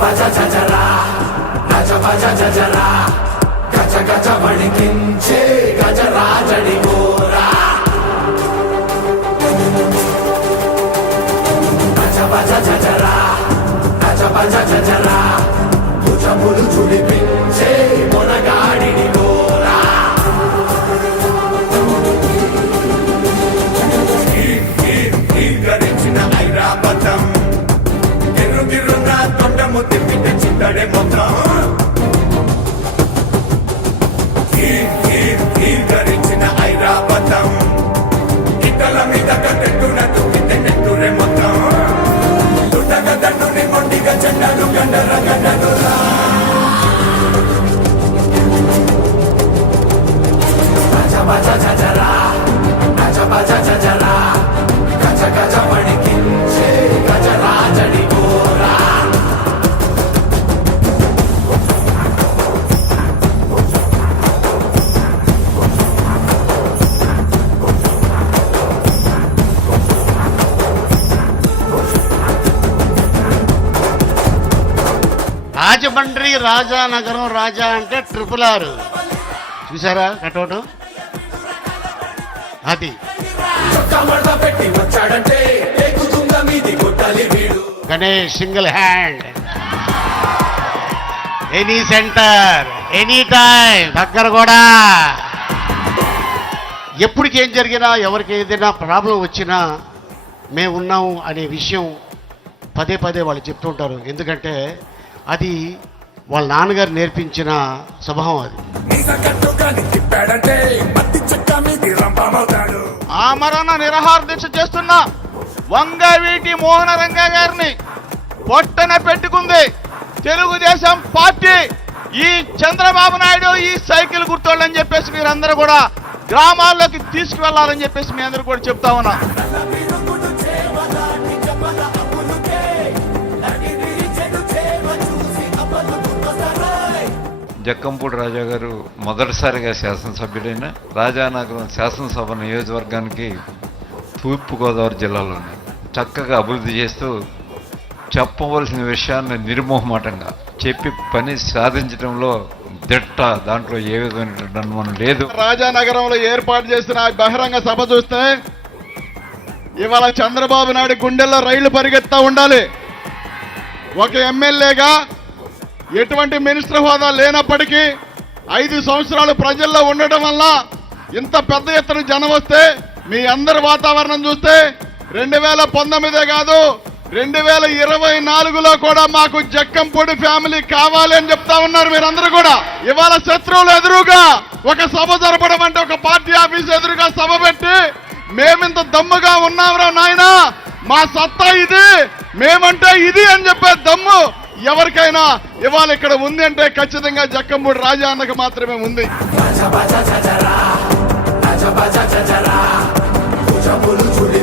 బజ జజరా గజ బజ జజరా గజ గజ వణికించే గజరాజడి గోరా గజ బజ జజరా గజ బజ జజరా భుజములు చుడిపించే మొనగాడిని గోరా గరించిన ఐరాపతం తిరుగిరున్న తొండము తిప్పితే చిందడే మొత్తం గరించిన ఐరాపతం ఇతల మీద కట్టెట్టున తుక్కితే నెట్టురే మొత్తం దుడ్డగ దండుని మొండిగా చెండలు గండర గండలురా గజ బజ జజరా గజ బజ జజరా గజ గజ వణికించే గజరాజడి గోరా రాజమండ్రి రాజానగరం రాజా అంటే RRR చూసారా కటౌట్ అది పెట్టి వచ్చాడంటే మీది కొట్టాలి వీడు Ganesh single hand any centre any time దగ్గర కూడా ఎప్పటికి ఏం జరిగినా ఎవరికి ఏదైనా ప్రాబ్లం వచ్చినా మేము ఉన్నాము అనే విషయం పదే పదే వాళ్ళు చెప్తుంటారు. ఎందుకంటే అది వాళ్ళ నాన్నగారు నేర్పించిన స్వభావం. అది ఆమరణ నిరాహార దీక్ష చేస్తున్న వంగవీటి మోహన రంగ గారిని పొట్టన పెట్టుకుంది తెలుగుదేశం పార్టీ. ఈ చంద్రబాబు నాయుడు ఈ సైకిల్ గుర్తోళ్ళని చెప్పేసి మీరందరూ కూడా గ్రామాల్లోకి తీసుకువెళ్లాలని చెప్పేసి మీ అందరూ కూడా చెప్తా ఉన్నా. జక్కంపూడి రాజా గారు మొదటిసారిగా శాసనసభ్యుడైన రాజానగరం శాసనసభ నియోజకవర్గానికి తూర్పుగోదావరి జిల్లాలో చక్కగా అభివృద్ధి చేస్తూ చెప్పవలసిన విషయాన్ని నిర్మోహమాటంగా చెప్పి పని సాధించడంలో దిట్ట. దాంట్లో ఏ విధమైన మనం లేదు. రాజానగరంలో ఏర్పాటు చేసిన బహిరంగ సభ చూస్తే ఇవాళ చంద్రబాబు నాయుడు గుండెల్లో రైళ్లు పరిగెత్తా ఉండాలి. ఒక ఎమ్మెల్యేగా ఎటువంటి మినిస్టర్ హోదా లేనప్పటికీ 5 సంవత్సరాలు ప్రజల్లో ఉండటం వల్ల ఇంత పెద్ద ఎత్తున జనం వస్తే మీ అందరి వాతావరణం చూస్తే 2019 కాదు 2024లో కూడా మాకు జక్కంపూడి ఫ్యామిలీ కావాలి అని చెప్తా ఉన్నారు మీరందరూ కూడా. ఇవాళ శత్రువులు ఎదురుగా ఒక సభ జరపడం అంటే ఒక పార్టీ ఆఫీస్ ఎదురుగా సభ పెట్టి మేమింత దమ్ముగా ఉన్నాంరా నాయనా, మా సత్తా ఇది, మేమంటే ఇది అని చెప్పే దమ్ము ఎవరికైనా ఇవాళ ఇక్కడ ఉంది అంటే ఖచ్చితంగా జక్కంపూడి రాజా అన్నకు మాత్రమే ఉంది. గజ బజ జజరా గజ బజ జజరా భుజములు చుడి